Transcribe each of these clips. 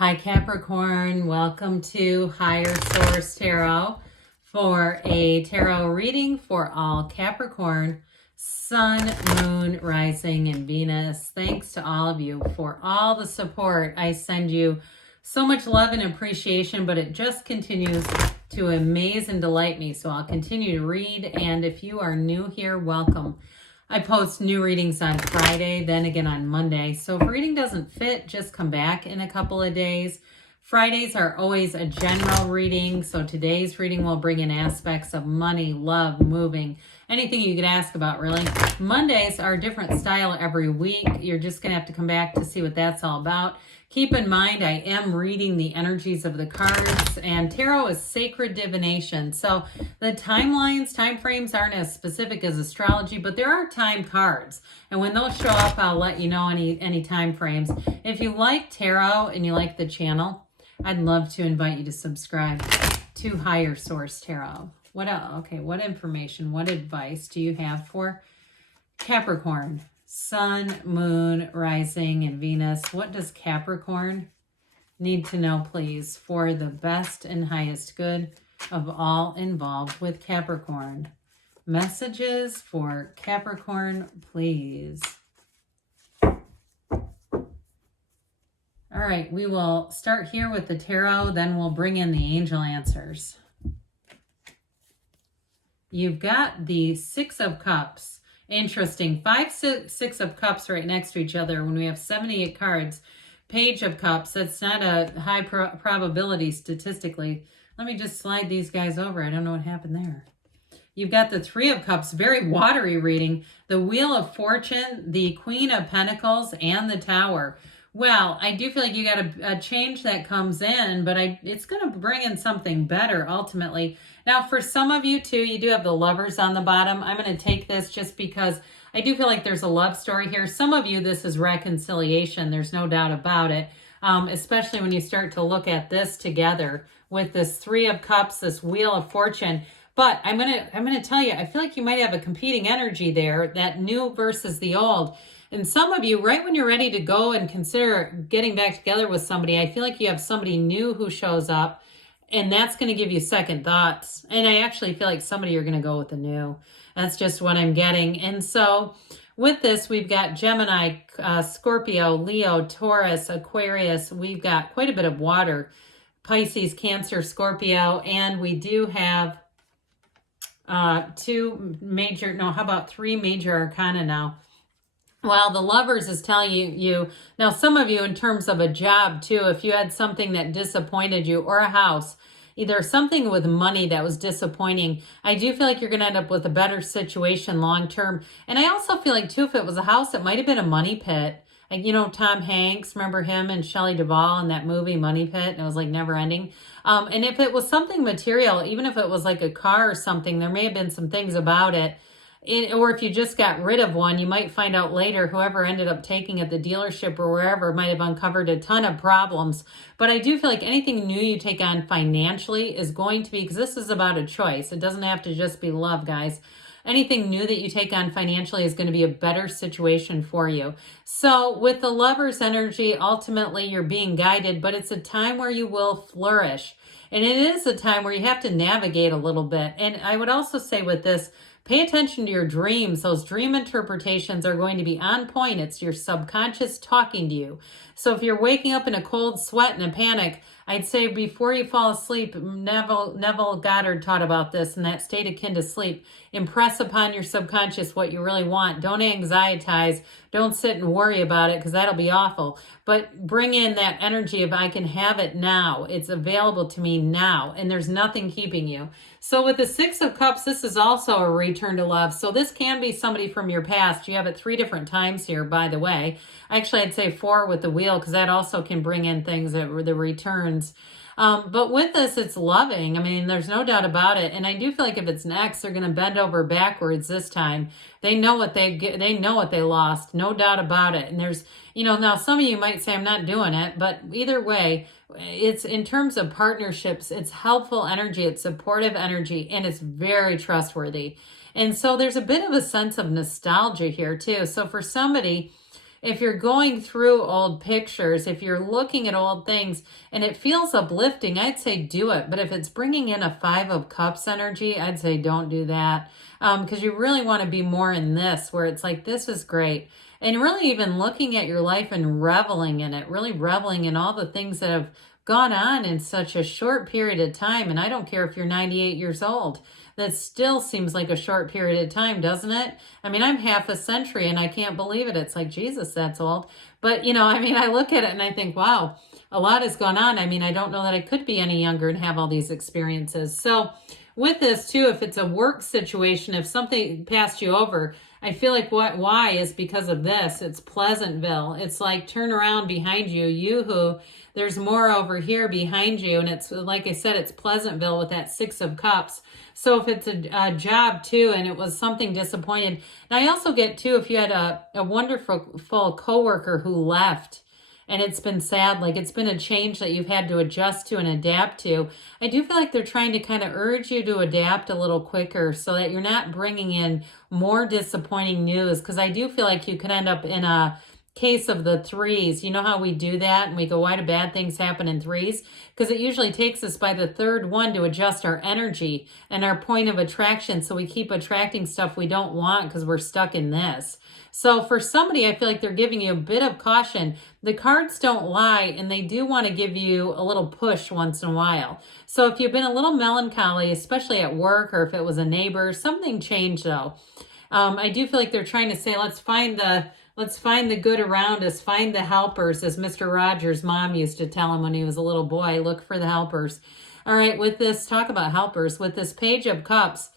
Hi Capricorn, welcome to Higher Source Tarot for a tarot reading for all Capricorn, Sun, Moon, Rising, and Venus. Thanks to all of you for all the support. I send you so much love and appreciation, but it just continues to amaze and delight me. So I'll continue to read, and if you are new here, welcome. I post new readings on Friday, then again on Monday. So if a reading doesn't fit, just come back in a couple of days. Fridays are always a general reading. So today's reading will bring in aspects of money, love, moving, anything you could ask about, really. Mondays are a different style every week. You're just going to have to come back to see what that's all about. Keep in mind, I am reading the energies of the cards, and tarot is sacred divination. So the timelines, time frames aren't as specific as astrology, but there are time cards. And when those show up, I'll let you know any time frames. If you like tarot and you like the channel, I'd love to invite you to subscribe to Higher Source Tarot. What else? Okay, what information, what advice do you have for Capricorn? Sun, Moon, Rising, and Venus. What does Capricorn need to know, please, for the best and highest good of all involved with Capricorn? Messages for Capricorn, please. All right, we will start here with the tarot, then we'll bring in the angel answers. You've got the Six of Cups. Interesting. 5, 6 of Cups right next to each other when we have 78 cards. Page of Cups. That's not a high probability statistically. Let me just slide these guys over. I don't know what happened there. You've got the 3 of Cups. Very watery reading. The Wheel of Fortune, the Queen of Pentacles, and the Tower. Well, I do feel like you got a change that comes in, but it's going to bring in something better ultimately. Now, for some of you too, you do have the Lovers on the bottom. I'm going to take this just because I do feel like there's a love story here. Some of you, this is reconciliation. There's no doubt about it, especially when you start to look at this together with this 3 of Cups, this Wheel of Fortune. But I'm gonna tell you, I feel like you might have a competing energy there, that new versus the old. And some of you, right when you're ready to go and consider getting back together with somebody, I feel like you have somebody new who shows up, and that's going to give you second thoughts. And I actually feel like somebody you're going to go with the new. That's just what I'm getting. And so with this, we've got Gemini, Scorpio, Leo, Taurus, Aquarius. We've got quite a bit of water. Pisces, Cancer, Scorpio. And we do have 3 major arcana now. Well, the Lovers is telling you, now some of you in terms of a job too, if you had something that disappointed you, or a house, either something with money that was disappointing, I do feel like you're going to end up with a better situation long term. And I also feel like too, if it was a house, it might have been a money pit. Like, you know, Tom Hanks, remember him and Shelley Duvall in that movie Money Pit? And it was like never ending. And if it was something material, even if it was like a car or something, there may have been some things about it. Or if you just got rid of one, you might find out later whoever ended up taking it, the dealership or wherever, might have uncovered a ton of problems. But I do feel like anything new you take on financially is going to be, because this is about a choice. It doesn't have to just be love, guys. Anything new that you take on financially is going to be a better situation for you. So with the Lovers energy, ultimately you're being guided, but it's a time where you will flourish. And it is a time where you have to navigate a little bit. And I would also say with this, pay attention to your dreams. Those dream interpretations are going to be on point. It's your subconscious talking to you. So if you're waking up in a cold sweat and a panic, I'd say before you fall asleep, Neville Goddard taught about this, in that state akin to sleep. Impress upon your subconscious what you really want. Don't anxietize. Don't sit and worry about it, because that'll be awful. But bring in that energy of I can have it now. It's available to me now, and there's nothing keeping you. So with the 6 of Cups, this is also a return to love. So this can be somebody from your past. You have it 3 different times here, by the way. Actually, I'd say 4 with the wheel, because that also can bring in things that were the returns. But with this, it's loving. I mean, there's no doubt about it. And I do feel like if it's an ex, they're going to bend over backwards this time. They know what they know what they lost. No doubt about it. And there's, you know, now some of you might say I'm not doing it, but either way, it's in terms of partnerships, it's helpful energy, it's supportive energy, and it's very trustworthy. And so there's a bit of a sense of nostalgia here too. So for somebody, if you're going through old pictures, if you're looking at old things and it feels uplifting, I'd say do it. But if it's bringing in a Five of Cups energy, I'd say don't do that. Because you really want to be more in this, where it's like, this is great. And really even looking at your life and reveling in it, really reveling in all the things that have gone on in such a short period of time. And I don't care if you're 98 years old. That still seems like a short period of time, doesn't it? I mean, I'm half a century and I can't believe it. It's like, Jesus, that's old. But, you know, I mean, I look at it and I think, wow, a lot has gone on. I mean, I don't know that I could be any younger and have all these experiences. So with this too, if it's a work situation, if something passed you over, I feel like why is because of this. It's Pleasantville. It's like, turn around behind you, yoo-hoo. There's more over here behind you. And it's, like I said, it's Pleasantville with that Six of Cups. So if it's a job too, and it was something disappointed. And I also get too, if you had a wonderful coworker who left, and it's been sad, like it's been a change that you've had to adjust to and adapt to. I do feel like they're trying to kind of urge you to adapt a little quicker so that you're not bringing in more disappointing news. Because I do feel like you could end up in a case of the threes. You know how we do that and we go, why do bad things happen in threes? Because it usually takes us by the third one to adjust our energy and our point of attraction. So we keep attracting stuff we don't want because we're stuck in this. So for somebody, I feel like they're giving you a bit of caution. The cards don't lie, and they do want to give you a little push once in a while. So if you've been a little melancholy, especially at work, or if it was a neighbor, something changed though. I do feel like they're trying to say, let's find the good around us, find the helpers, as Mr. Rogers' mom used to tell him when he was a little boy, look for the helpers. All right, with this, talk about helpers, with this Page of Cups,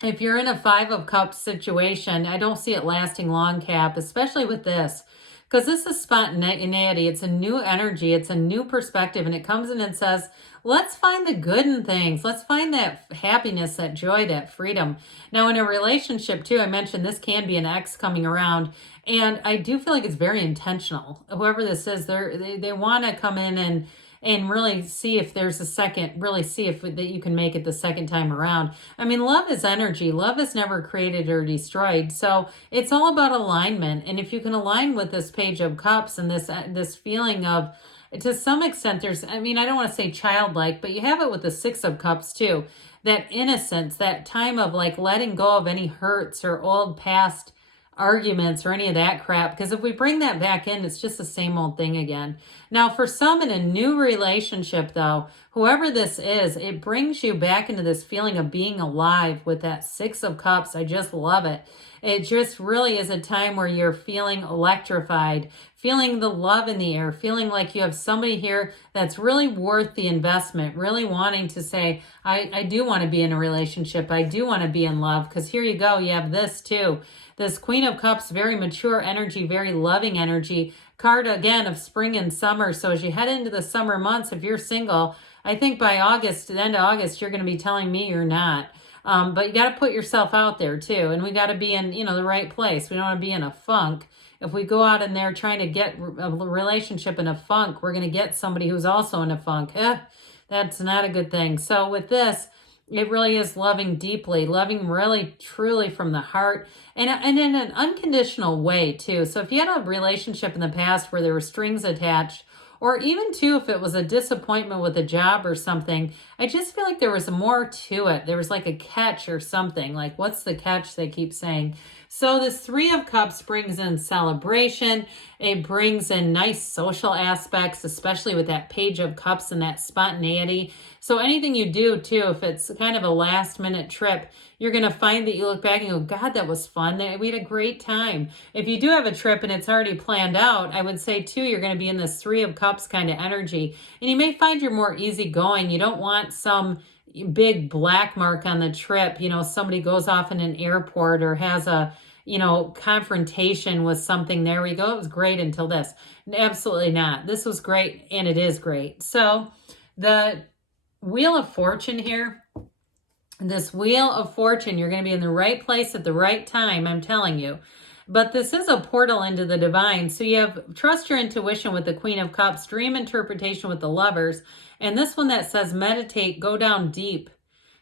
if you're in a Five of Cups situation, I don't see it lasting long, Cap, especially with this, because this is spontaneity. It's a new energy. It's a new perspective, and it comes in and says, let's find the good in things. Let's find that happiness, that joy, that freedom. Now, in a relationship, too, I mentioned this can be an ex coming around, and I do feel like it's very intentional. Whoever this is, they want to come in and really see if there's a second, really see if that you can make it the second time around. I mean, love is energy. Love is never created or destroyed. So it's all about alignment. And if you can align with this Page of Cups and this feeling of, to some extent, there's, I mean, I don't want to say childlike, but you have it with the Six of Cups too. That innocence, that time of like letting go of any hurts or old past arguments or any of that crap, because if we bring that back in, it's just the same old thing again. Now, for some in a new relationship, though, whoever this is, it brings you back into this feeling of being alive with that Six of Cups. I just love it. It just really is a time where you're feeling electrified, feeling the love in the air, feeling like you have somebody here that's really worth the investment, really wanting to say, I do want to be in a relationship. I do want to be in love, because here you go. You have this too. This Queen of Cups, very mature energy, very loving energy. Card, again, of spring and summer. So as you head into the summer months, if you're single, I think by August, the end of August, you're going to be telling me you're not. But you got to put yourself out there too. And we got to be in, the right place. We don't want to be in a funk. If we go out in there trying to get a relationship in a funk, we're going to get somebody who's also in a funk. That's not a good thing. So with this, it really is loving deeply, loving really, truly from the heart, and in an unconditional way too. So if you had a relationship in the past where there were strings attached, or even too, if it was a disappointment with a job or something, I just feel like there was more to it. There was like a catch or something. Like, what's the catch, they keep saying. So this Three of Cups brings in celebration. It brings in nice social aspects, especially with that Page of Cups and that spontaneity. So anything you do too, if it's kind of a last minute trip, you're going to find that you look back and go, God, that was fun. We had a great time. If you do have a trip and it's already planned out, I would say too, you're going to be in this Three of Cups kind of energy. And you may find you're more easygoing. You don't want some big black mark on the trip. Somebody goes off in an airport or has a, confrontation with something. There we go. It was great until this. Absolutely not. This was great, and it is great. So the Wheel of Fortune here, this Wheel of Fortune, you're going to be in the right place at the right time, I'm telling you. But this is a portal into the divine. So you have trust your intuition with the Queen of Cups, dream interpretation with the Lovers, and this one that says meditate, go down deep.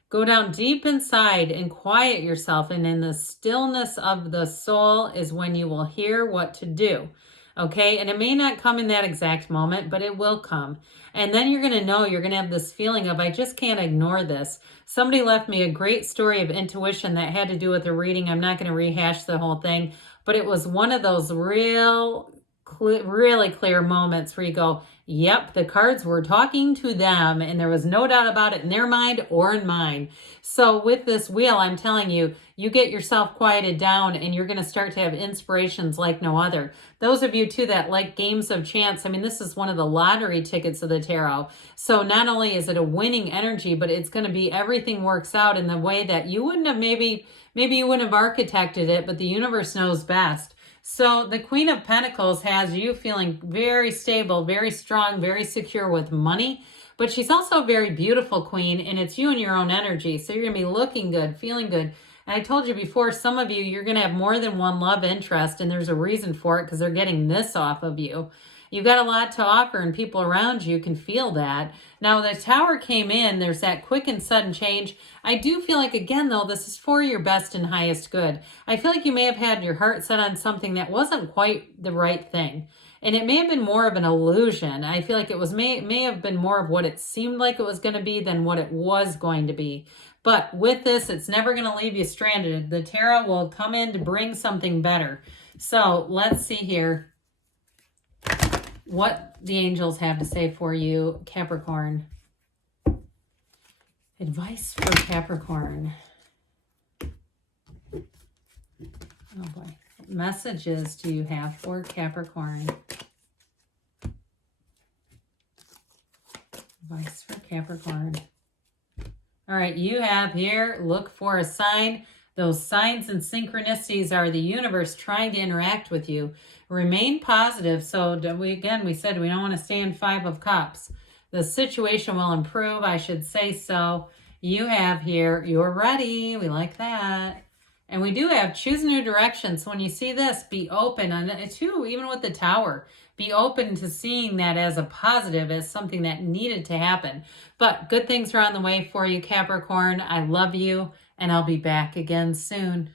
Go down deep inside and quiet yourself. And in the stillness of the soul is when you will hear what to do. Okay. And it may not come in that exact moment, but it will come. And then you're going to know, you're going to have this feeling of, I just can't ignore this. Somebody left me a great story of intuition that had to do with a reading. I'm not going to rehash the whole thing, but it was one of those really clear moments where you go, yep, the cards were talking to them, and there was no doubt about it in their mind or in mine. So with this wheel, I'm telling you, you get yourself quieted down and you're going to start to have inspirations like no other. Those of you too that like games of chance, I mean, this is one of the lottery tickets of the tarot. So not only is it a winning energy, but it's going to be everything works out in the way that you wouldn't have, maybe you wouldn't have architected it, but the universe knows best. So the Queen of Pentacles has you feeling very stable, very strong, very secure with money, but she's also a very beautiful queen, and it's you and your own energy. So you're going to be looking good, feeling good. And I told you before, some of you, you're going to have more than one love interest, and there's a reason for it because they're getting this off of you. You've got a lot to offer, and people around you can feel that. Now, the Tower came in. There's that quick and sudden change. I do feel like, again, though, this is for your best and highest good. I feel like you may have had your heart set on something that wasn't quite the right thing. And it may have been more of an illusion. I feel like it was may have been more of what it seemed like it was going to be than what it was going to be. But with this, it's never going to leave you stranded. The tarot will come in to bring something better. So let's see here what the angels have to say for you, Capricorn. Advice for Capricorn. Oh boy. What messages do you have for Capricorn? Advice for Capricorn. All right, you have here, look for a sign. Those signs and synchronicities are the universe trying to interact with you. Remain positive. So we said we don't want to stay in 5 of Cups. The situation will improve, I should say so. You have here, you're ready. We like that. And we do have choose a new direction. So when you see this, be open. And too, even with the Tower, be open to seeing that as a positive, as something that needed to happen. But good things are on the way for you, Capricorn. I love you, and I'll be back again soon.